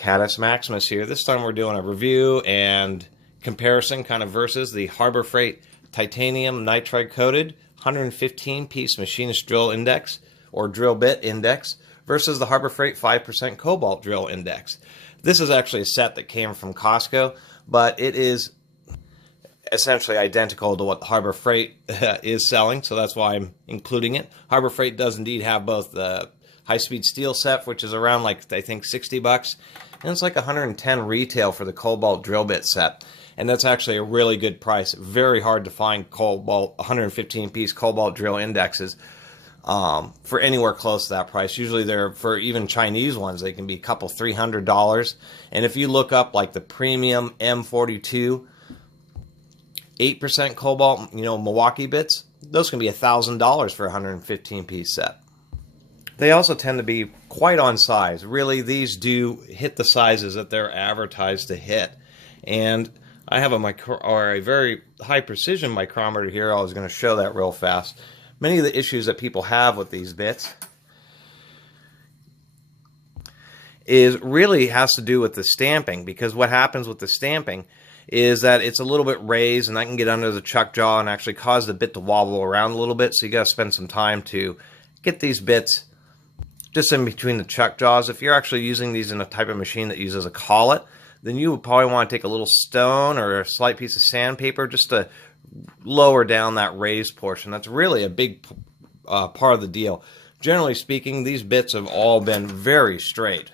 Caddis Maximus here. This time we're doing a review and comparison kind of versus the Harbor Freight titanium nitride coated 115 piece machinist drill index or drill bit index versus the Harbor Freight 5% cobalt drill index. This is actually a set that came from Costco, but it is essentially identical to what the Harbor Freight is selling, so that's why I'm including it. Harbor Freight does indeed have both the high-speed steel set, which is around, like, I think $60, and it's like $110 retail for the Cobalt drill bit set, and that's actually a really good price. Very hard to find Cobalt 115-piece Cobalt drill indexes for anywhere close to that price. Usually they're, for even Chinese ones, they can be a couple $300, and if you look up like the premium M42 8% cobalt, Milwaukee bits, those can be $1,000 for a 115-piece set. They also tend to be quite on size. Really, these do hit the sizes that they're advertised to hit. And I have a very high precision micrometer here. I was going to show that real fast. Many of the issues that people have with these bits really has to do with the stamping, because what happens with the stamping is that it's a little bit raised, and that can get under the chuck jaw and actually cause the bit to wobble around a little bit. So you got to spend some time to get these bits just in between the chuck jaws. If you're actually using these in a type of machine that uses a collet, then you would probably want to take a little stone or a slight piece of sandpaper just to lower down that raised portion. That's really a big part of the deal. Generally speaking, these bits have all been very straight.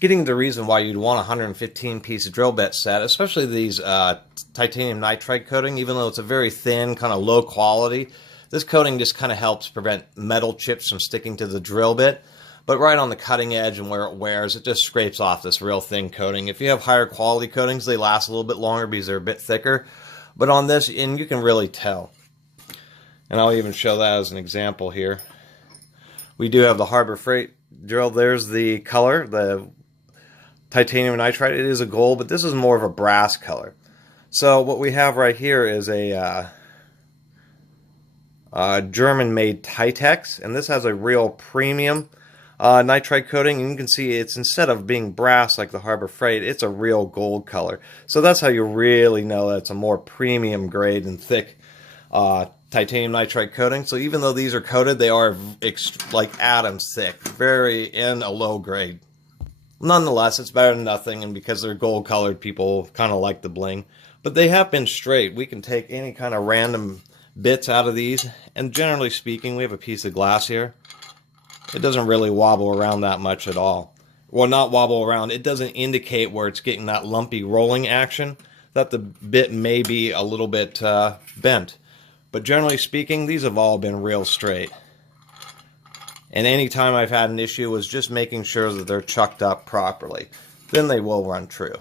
Getting to the reason why you'd want a 115-piece drill bit set, especially these titanium nitride coating, even though it's a very thin, kind of low quality, this coating just kind of helps prevent metal chips from sticking to the drill bit. But right on the cutting edge and where it wears, it just scrapes off this real thin coating. If you have higher quality coatings, they last a little bit longer because they're a bit thicker. But on this, and you can really tell. And I'll even show that as an example here. We do have the Harbor Freight drill. There's the color, the titanium nitride. It is a gold, but this is more of a brass color. So what we have right here is a German-made Titex, and this has a real premium nitride coating, and you can see it's, instead of being brass like the Harbor Freight, it's a real gold color. So that's how you really know that it's a more premium grade and thick titanium nitride coating. So even though these are coated, they are like atoms thick, very in a low grade. Nonetheless, it's better than nothing, and because they're gold colored, people kind of like the bling. But they have been straight. We can take any kind of random bits out of these, and generally speaking, we have a piece of glass here. It doesn't really wobble around that much at all. Well, not wobble around, it doesn't indicate where it's getting that lumpy rolling action, that the bit may be a little bit bent. But generally speaking, these have all been real straight. And any time I've had an issue was just making sure that they're chucked up properly. Then they will run true.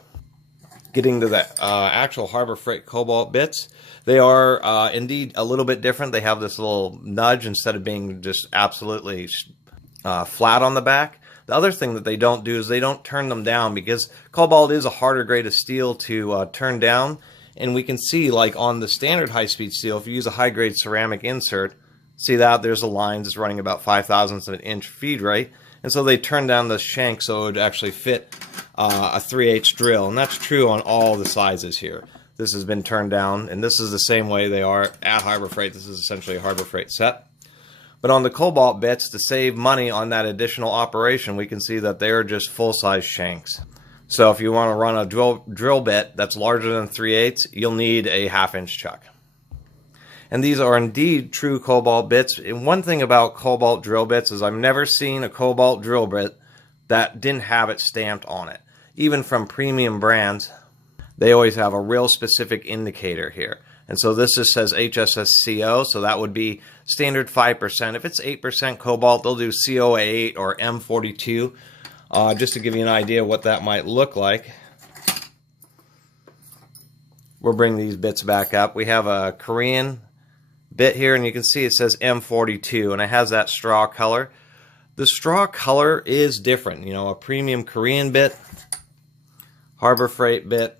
Getting to the actual Harbor Freight Cobalt bits, they are indeed a little bit different. They have this little nudge instead of being just absolutely flat on the back. The other thing that they don't do is they don't turn them down, because Cobalt is a harder grade of steel to turn down. And we can see, like on the standard high-speed steel, if you use a high-grade ceramic insert, see that there's a line that's running about 0.005 of an inch feed rate. And so they turn down the shank so it would actually fit a 3/8 drill. And that's true on all the sizes here. This has been turned down, and this is the same way they are at Harbor Freight. This is essentially a Harbor Freight set. But on the Cobalt bits, to save money on that additional operation, we can see that they are just full-size shanks. So if you want to run a drill bit that's larger than 3/8, you'll need a 1/2-inch chuck. And these are indeed true Cobalt bits. And one thing about Cobalt drill bits is I've never seen a Cobalt drill bit that didn't have it stamped on it. Even from premium brands, they always have a real specific indicator here. And so this just says HSSCO, so that would be standard 5%. If it's 8% Cobalt, they'll do COA8 or M42, just to give you an idea what that might look like. We'll bring these bits back up. We have a Korean bit here, and you can see it says M42, and it has that straw color. The straw color is different. A premium Korean bit, Harbor Freight bit,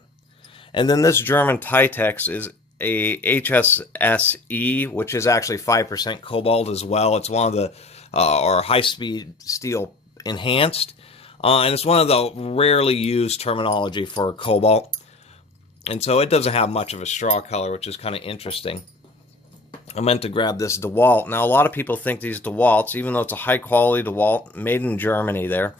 and then this German Titex is a HSSE, which is actually 5% Cobalt as well. It's one of the or high-speed steel enhanced. And it's one of the rarely used terminology for cobalt. And so it doesn't have much of a straw color, which is kind of interesting. I meant to grab this DeWalt. Now, a lot of people think these DeWalts, even though it's a high-quality DeWalt, made in Germany there,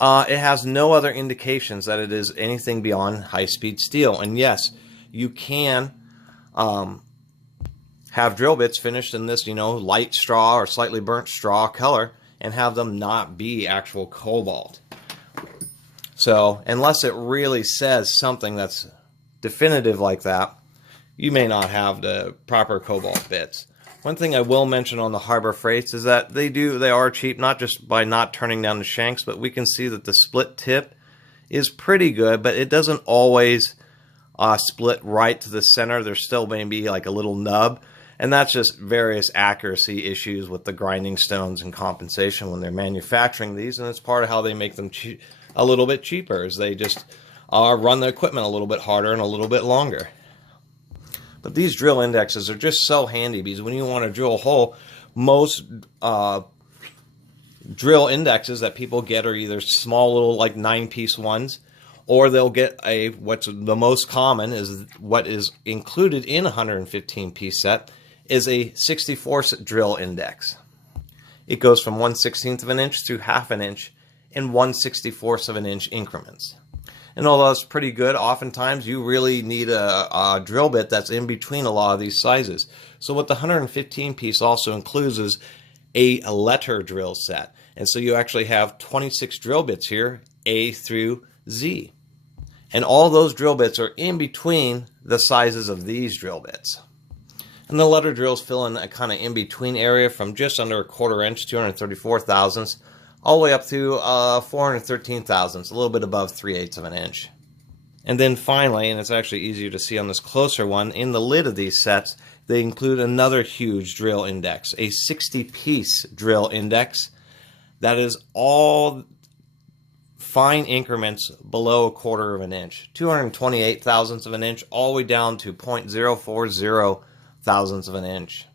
it has no other indications that it is anything beyond high-speed steel. And yes, you can have drill bits finished in this, light straw or slightly burnt straw color and have them not be actual cobalt. So, unless it really says something that's definitive like that, you may not have the proper cobalt bits. One thing I will mention on the Harbor Freights is that they are cheap, not just by not turning down the shanks, but we can see that the split tip is pretty good, but it doesn't always split right to the center. There's still maybe like a little nub, and that's just various accuracy issues with the grinding stones and compensation when they're manufacturing these, and it's part of how they make them a little bit cheaper, is they just run the equipment a little bit harder and a little bit longer. But these drill indexes are just so handy, because when you want to drill a hole, most drill indexes that people get are either small little like 9-piece ones, or they'll get what's the most common is what is included in a 115-piece set is a 64th drill index. It goes from 1/16 of an inch through 1/2 an inch in 1/64 of an inch increments. And although it's pretty good, oftentimes you really need a drill bit that's in between a lot of these sizes. So what the 115-piece also includes is a letter drill set. And so you actually have 26 drill bits here, A through Z. And all those drill bits are in between the sizes of these drill bits. And the letter drills fill in a kind of in-between area from just under 1/4 inch, 234 thousandths, all the way up to 413 thousandths, a little bit above 3/8 of an inch. And then finally, and it's actually easier to see on this closer one, in the lid of these sets, they include another huge drill index, a 60-piece drill index that is all fine increments below 1/4 of an inch, 228 thousandths of an inch, all the way down to 0.040 thousandths of an inch,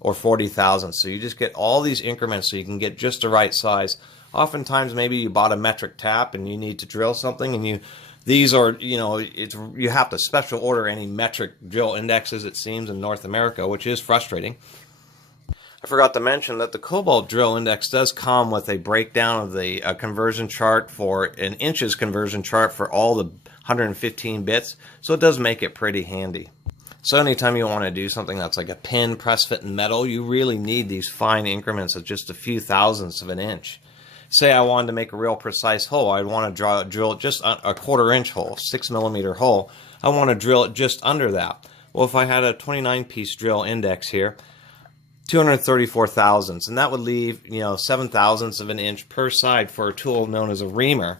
or 40 thousandths. So you just get all these increments so you can get just the right size. Oftentimes, maybe you bought a metric tap and you need to drill something, and these are, you have to special order any metric drill indexes, it seems, in North America, which is frustrating. I forgot to mention that the Cobalt drill index does come with a breakdown of the conversion chart for an inches conversion chart for all the 115 bits, so it does make it pretty handy. So anytime you want to do something that's like a pin, press fit, and metal, you really need these fine increments of just a few thousandths of an inch. Say I wanted to make a real precise hole. I'd want to drill just a 1/4 inch hole, 6mm hole. I want to drill it just under that. Well, if I had a 29-piece drill index here, 234 thousandths, and that would leave 7 thousandths of an inch per side for a tool known as a reamer,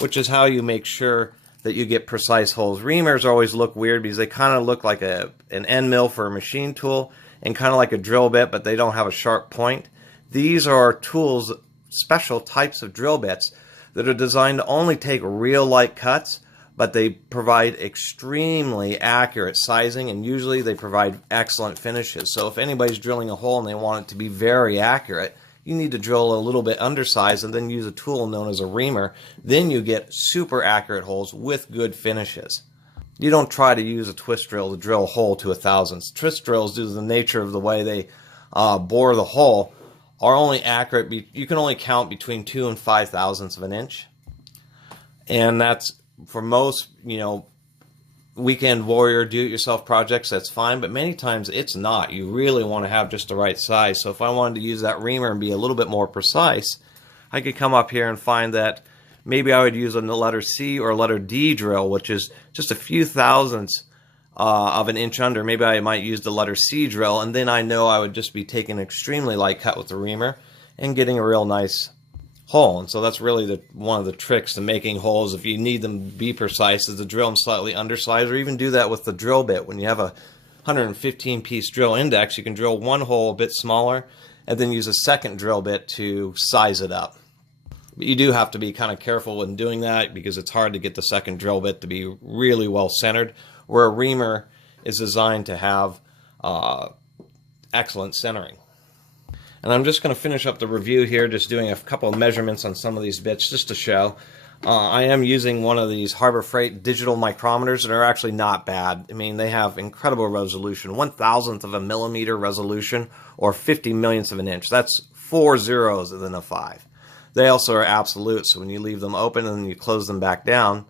which is how you make sure that you get precise holes. Reamers always look weird because they kind of look like an end mill for a machine tool and kind of like a drill bit, but they don't have a sharp point. These are tools, special types of drill bits that are designed to only take real light cuts, but they provide extremely accurate sizing, and usually they provide excellent finishes. So if anybody's drilling a hole and they want it to be very accurate, you need to drill a little bit undersized and then use a tool known as a reamer. Then you get super accurate holes with good finishes. You don't try to use a twist drill to drill a hole to 1/1000th. Twist drills, due to the nature of the way they bore the hole, are only accurate. You can only count between 2 and 5 thousandths of an inch. And that's, for most, weekend warrior do-it-yourself projects, that's fine, but many times it's not. You really want to have just the right size. So if I wanted to use that reamer and be a little bit more precise, I could come up here and find that maybe I would use a letter C or a letter D drill, which is just a few thousandths of an inch under. Maybe I might use the letter C drill, and then I know I would just be taking an extremely light cut with the reamer and getting a real nice hole. And so that's really one of the tricks to making holes, if you need them to be precise, is to drill them slightly undersized, or even do that with the drill bit. When you have a 115-piece drill index, you can drill one hole a bit smaller and then use a second drill bit to size it up. But you do have to be kind of careful when doing that, because it's hard to get the second drill bit to be really well centered, where a reamer is designed to have excellent centering. And I'm just going to finish up the review here, just doing a couple of measurements on some of these bits just to show. I am using one of these Harbor Freight digital micrometers that are actually not bad. I mean, they have incredible resolution, 1/1000th of a millimeter resolution, or 50 millionths of an inch. That's 4 zeros and then a 5. They also are absolute, so when you leave them open and then you close them back down,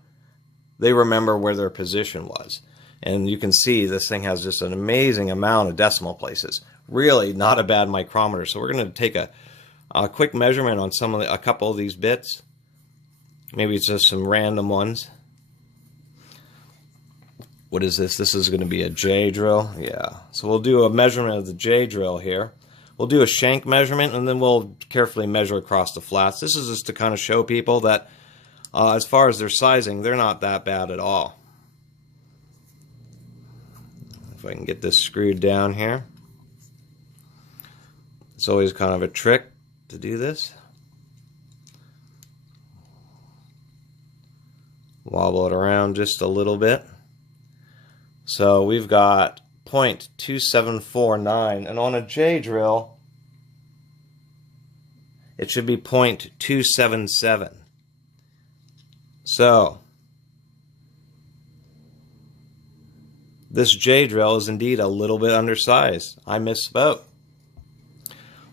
they remember where their position was. And you can see this thing has just an amazing amount of decimal places. Really not a bad micrometer. So we're going to take a quick measurement on a couple of these bits. Maybe it's just some random ones. What is this? This is going to be a J drill. Yeah. So we'll do a measurement of the J drill here. We'll do a shank measurement, and then we'll carefully measure across the flats. This is just to kind of show people that as far as their sizing, they're not that bad at all. If I can get this screwed down here. It's always kind of a trick to do this. Wobble it around just a little bit. So we've got 0.2749, and on a J drill it should be 0.277. So this J drill is indeed a little bit undersized. I misspoke.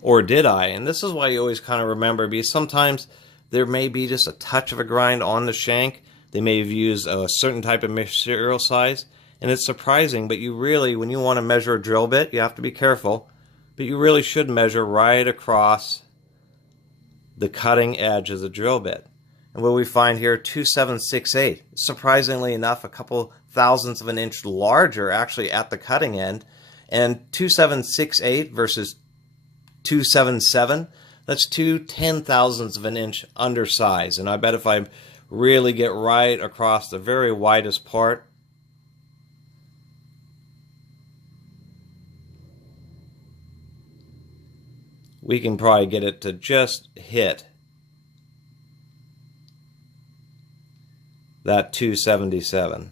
Or did I? And this is why you always kind of remember, because sometimes there may be just a touch of a grind on the shank. They may have used a certain type of material size, and it's surprising, but you really, when you want to measure a drill bit, you have to be careful, but you really should measure right across the cutting edge of the drill bit. And what we find here, 2768. Surprisingly enough, a couple thousandths of an inch larger actually at the cutting end, and 2768 versus 277, that's 2/10,000ths of an inch undersized. And I bet if I really get right across the very widest part, we can probably get it to just hit that 277.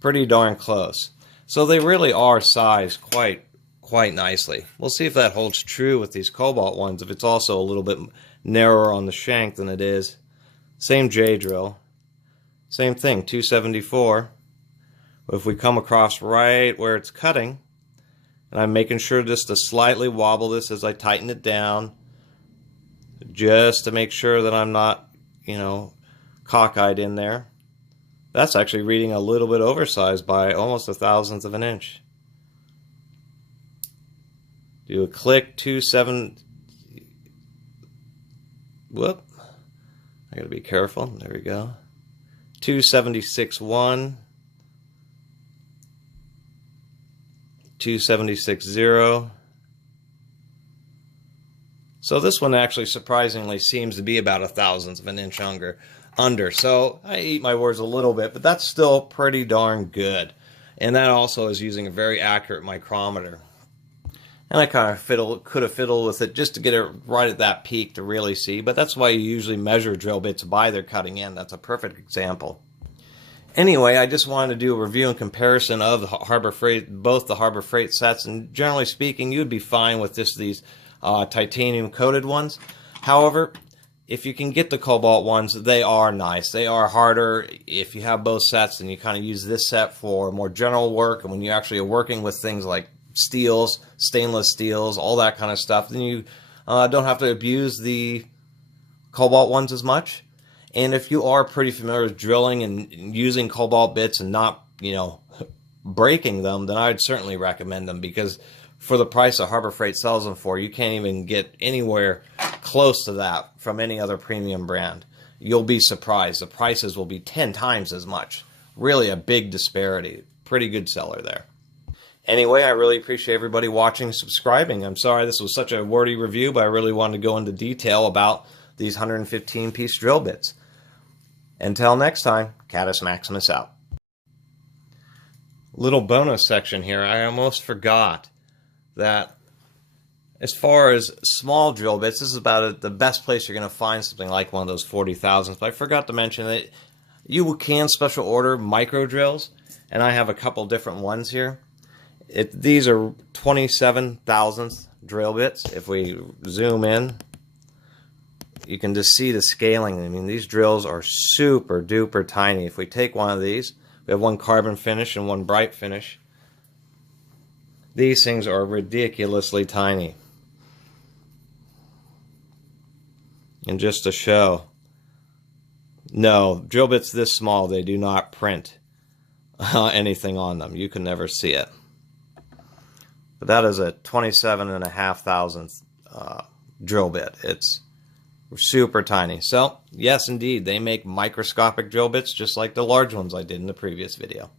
Pretty darn close. So they really are sized quite nicely. We'll see if that holds true with these Cobalt ones, if it's also a little bit narrower on the shank than it is. Same J drill. Same thing, 274. But if we come across right where it's cutting, and I'm making sure just to slightly wobble this as I tighten it down, just to make sure that I'm not, cockeyed in there. That's actually reading a little bit oversized by almost 1/1000th of an inch. Do a click, 27. Whoop. I gotta be careful. There we go. 276.1. 276.0. So this one actually surprisingly seems to be about 1/1000th of an inch under. So I eat my words a little bit, but that's still pretty darn good. And that also is using a very accurate micrometer. And I kind of could have fiddled with it just to get it right at that peak to really see. But that's why you usually measure drill bits by their cutting end. That's a perfect example. Anyway, I just wanted to do a review and comparison of the Harbor Freight, both the Harbor Freight sets. And generally speaking, you would be fine with just these titanium coated ones. However, if you can get the Cobalt ones, they are nice. They are harder. If you have both sets and you kind of use this set for more general work, and when you actually are working with things like steels, stainless steels, all that kind of stuff, then you don't have to abuse the Cobalt ones as much. And if you are pretty familiar with drilling and using Cobalt bits and not, breaking them, then I'd certainly recommend them, because for the price that Harbor Freight sells them for, you can't even get anywhere close to that from any other premium brand. You'll be surprised. The prices will be 10 times as much. Really a big disparity. Pretty good seller there. Anyway, I really appreciate everybody watching and subscribing. I'm sorry this was such a wordy review, but I really wanted to go into detail about these 115-piece drill bits. Until next time, Catus Maximus out. Little bonus section here. I almost forgot that as far as small drill bits, this is about the best place you're going to find something like one of those 40,000s. But I forgot to mention that you can special order micro drills, and I have a couple different ones here. These are 27 thousandth drill bits. If we zoom in, you can just see the scaling. I mean, these drills are super duper tiny. If we take one of these, we have one carbon finish and one bright finish. These things are ridiculously tiny. And just to show, no, drill bits this small, they do not print anything on them. You can never see it. But that is a 27.5 thousandth drill bit. It's super tiny. So, yes, indeed, they make microscopic drill bits just like the large ones I did in the previous video.